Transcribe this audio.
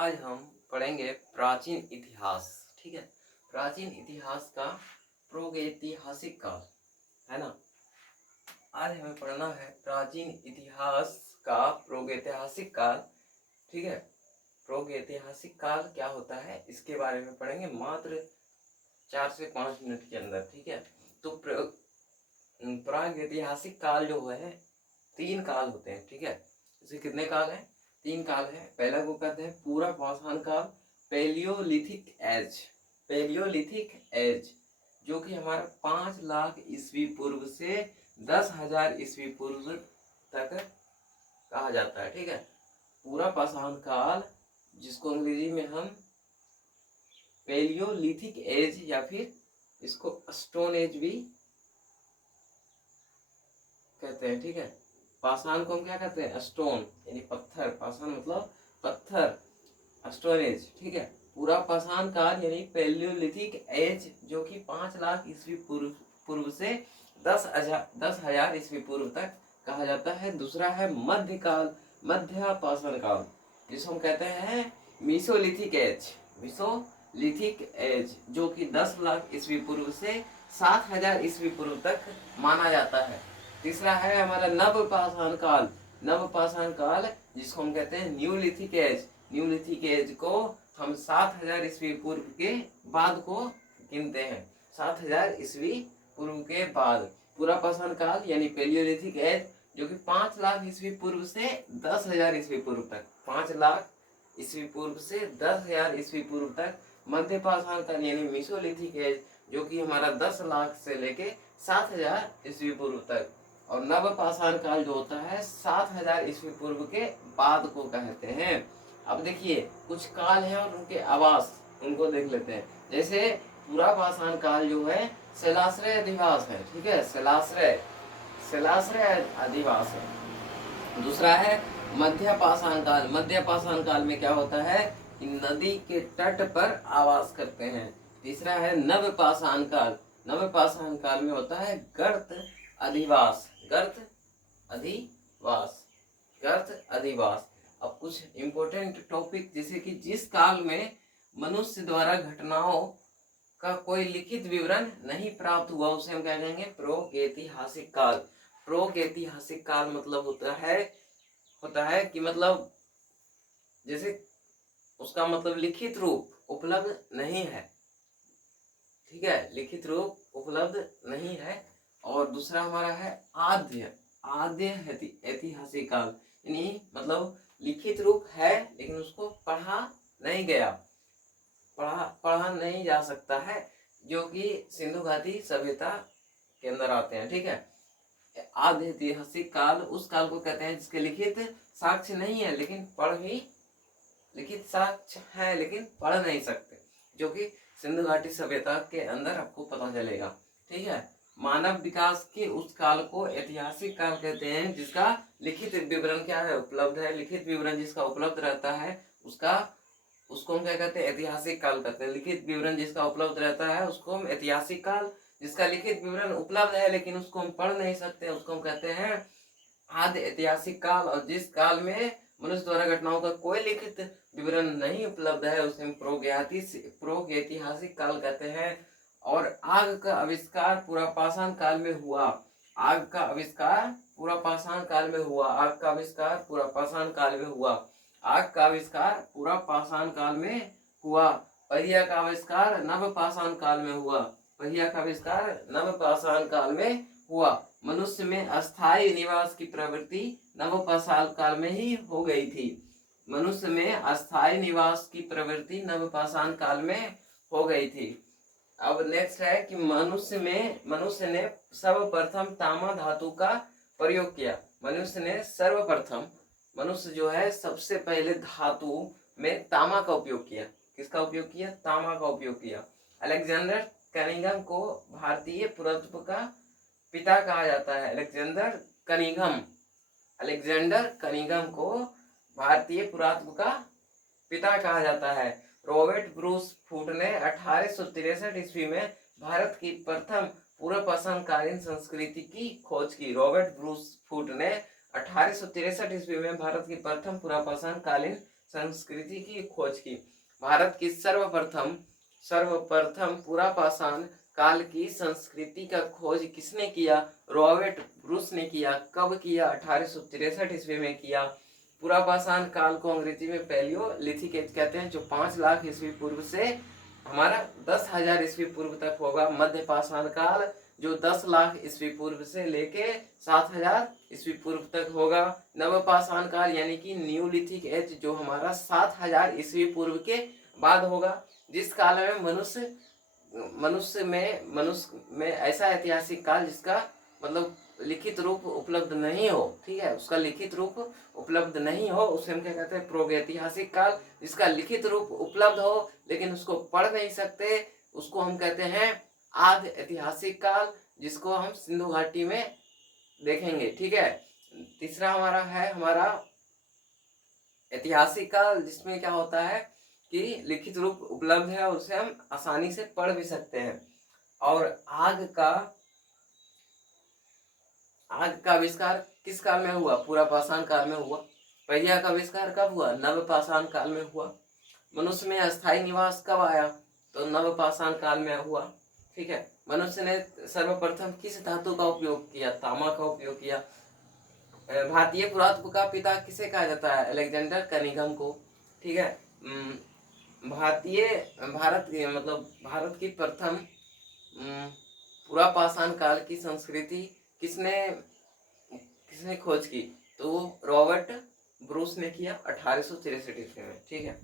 आज हम पढ़ेंगे प्राचीन इतिहास। ठीक है, प्राचीन इतिहास का प्रागैतिहासिक काल, है ना। आज हमें पढ़ना है प्राचीन इतिहास का प्रागैतिहासिक काल। ठीक है, प्रागैतिहासिक काल क्या होता है इसके बारे में पढ़ेंगे मात्र 4 से 5 मिनट के अंदर। ठीक है, तो प्रागैतिहासिक काल जो है 3 काल होते हैं। ठीक है, इसे कितने काल हैं? 3 काल है। पहला को कहते हैं पूरा पाषाण काल, पैलियोलिथिक एज। पैलियोलिथिक एज जो कि हमारा 5 लाख ईस्वी पूर्व से 10,000 ईस्वी पूर्व तक कहा जाता है। ठीक है, पूरा पाषाण काल जिसको अंग्रेजी में हम पैलियोलिथिक एज या फिर इसको स्टोन एज भी कहते हैं। ठीक है, पाषाण को हम क्या कहते हैं? स्टोन, यानी पत्थर। पाषाण मतलब पत्थर, स्टोन एज। ठीक है, पूरा पाषाण काल यानी पैलियोलिथिक एज जो कि 5 लाख ईस्वी पूर्व से 10,000 ईस्वी पूर्व तक कहा जाता है। दूसरा है मध्यकाल, मध्य पाषाण काल, जिसको हम कहते हैं मीसोलिथिक एज। मीसोलिथिक एज जो कि 10 लाख ईस्वी पूर्व से 7,000 ईस्वी पूर्व तक माना जाता है। तीसरा है हमारा नवपाषाण काल, नवपाषाण काल जिसको हम कहते हैं न्यूलिथिक एज। न्यूलिथिक एज को हम 7,000 ईस्वी पूर्व के बाद को गिनते हैं। 7,000 ईस्वी पूर्व के बाद पूरा पाषाण काल यानी पैलियोलिथिक एज जो कि 5 लाख ईस्वी पूर्व से 10,000 ईस्वी पूर्व तक, 5 लाख ईस्वी पूर्व से 10,000 ईस्वी पूर्व तक। मध्य पाषाण काल यानी मीसोलिथिक एज जो कि हमारा 10 लाख से लेके 7,000 ईस्वी पूर्व तक। और नव पाषाण काल जो होता है 7,000 ईस्वी पूर्व के बाद को कहते हैं। अब देखिए कुछ काल हैं और उनके आवास, उनको देख लेते हैं। जैसे पूरा पाषाण काल जो है शैलाश्रय अधिवास है। ठीक है, शैलाश्रय अधिवास है। दूसरा है मध्य पाषाण काल। मध्य पाषाण काल में क्या होता है कि नदी के तट पर आवास करते हैं। तीसरा है नव पाषाण काल। नव पाषाण काल में होता है गर्त अधिवास, गर्त अधिवास, गर्त अधिवास। अब कुछ इंपॉर्टेंट टॉपिक, जैसे कि जिस काल में मनुष्य द्वारा घटनाओं का कोई लिखित विवरण नहीं प्राप्त हुआ उसे हम क्या कहेंगे? प्रागैतिहासिक काल। प्रागैतिहासिक काल मतलब होता है कि मतलब जैसे उसका मतलब लिखित रूप उपलब्ध नहीं है। ठीक है, लिखित रूप उपलब्ध नहीं है। और दूसरा हमारा है आद्य ऐतिहासिक काल, यानी मतलब लिखित रूप है लेकिन उसको पढ़ा नहीं गया, पढ़ा नहीं जा सकता है, जो कि सिंधु घाटी सभ्यता के अंदर आते हैं। ठीक है, आद्य ऐतिहासिक काल उस काल को कहते हैं जिसके लिखित साक्ष्य नहीं है लेकिन लिखित साक्ष्य है लेकिन पढ़ नहीं सकते, जो कि सिंधु घाटी सभ्यता के अंदर आपको पता चलेगा। ठीक है, मानव विकास के उस काल को ऐतिहासिक काल कहते हैं जिसका लिखित विवरण क्या है? उपलब्ध है। लिखित विवरण जिसका उपलब्ध रहता है उसको हम क्या कहते हैं? ऐतिहासिक काल कहते हैं। लिखित विवरण जिसका उपलब्ध रहता है उसको हम ऐतिहासिक काल, जिसका लिखित विवरण उपलब्ध है लेकिन उसको हम पढ़ नहीं सकते उसको हम कहते हैं आद्य ऐतिहासिक काल। और जिस काल में मनुष्य द्वारा घटनाओं का कोई लिखित विवरण नहीं उपलब्ध है उसे हम प्रागैतिहासिक काल कहते हैं। और आग का आविष्कार पूरा पाषाण काल में हुआ। आग का आविष्कार पूरा पाषाण काल में हुआ। आग का आविष्कार पूरा पाषाण काल में हुआ। आग का आविष्कार पूरा पाषाण काल में हुआ। पहिया का आविष्कार नव पाषाण काल में हुआ। पहिया का आविष्कार नव पाषाण काल में हुआ। मनुष्य में अस्थायी निवास की प्रवृत्ति नव पाषाण काल में ही हो गई थी। मनुष्य में अस्थायी निवास की प्रवृत्ति नव पाषाण काल में हो गई थी। अब नेक्स्ट है कि मनुष्य ने सर्वप्रथम तामा धातु का प्रयोग किया। मनुष्य जो है सबसे पहले धातु में तामा का उपयोग किया। किसका उपयोग किया? तामा का उपयोग किया। अलेक्जेंडर कनिंघम को भारतीय पुरातत्व का पिता कहा जाता है। अलेक्जेंडर कनिंघम को भारतीय पुरातत्व का पिता कहा जाता है। रॉबर्ट ब्रूस फूट ने 1863 ईस्वी में भारत की प्रथम पूर्व पाषाणकालीन संस्कृति की खोज की। रॉबर्ट ब्रूस फूट ने 1863 ईस्वी में भारत की प्रथम पूर्व पाषाणकालीन संस्कृति की खोज की। भारत की सर्वप्रथम पुरापाषाण काल की संस्कृति का खोज किसने किया? रॉबर्ट ब्रूस ने किया। कब किया? 1863 ईस्वी में किया। पुरापाषाण काल को अंग्रेजी में पैलियोलिथिक एज कहते हैं, जो 5 लाख ईस्वी पूर्व से हमारा 10,000 ईस्वी पूर्व तक होगा। मध्य पाषाण काल जो 10 लाख ईस्वी पूर्व से लेके 7,000 ईस्वी पूर्व तक होगा। नवपाषाण काल यानी कि न्यूलिथिक एज जो हमारा 7,000 ईस्वी पूर्व के बाद होगा, जिस काल में मनुष्य में ऐसा ऐतिहासिक काल जिसका मतलब लिखित रूप उपलब्ध नहीं हो, ठीक है, उसका लिखित रूप उपलब्ध नहीं हो, उसे हम क्या कहते हैं? प्रागैतिहासिक काल। जिसका लिखित रूप उपलब्ध हो लेकिन उसको पढ़ नहीं सकते, उसको हम कहते हैं आद्य ऐतिहासिक काल, जिसको हम सिंधु घाटी में देखेंगे, ठीक है। तीसरा हमारा ऐतिहासिक काल, जिसमें क्या होता है कि लिखित रूप उपलब्ध है और उसे हम आसानी से पढ़ भी सकते हैं। और आग का आविष्कार किस काल में हुआ? पुरापाषाण काल में हुआ। पहिया का आविष्कार कब हुआ? नवपाषाण काल में हुआ। मनुष्य में अस्थायी निवास कब आया? तो नवपाषाण काल में हुआ, ठीक है। मनुष्य ने सर्वप्रथम किस धातु का उपयोग किया? तांबा का उपयोग किया। भारतीय पुरातत्व का पिता किसे कहा जाता है? अलेक्जेंडर कनिंघम को, ठीक है। भारत की प्रथम पुरापाषाण काल की संस्कृति किसने खोज की? तो रॉबर्ट ब्रूस ने किया 1863 ईस्वी में, ठीक है।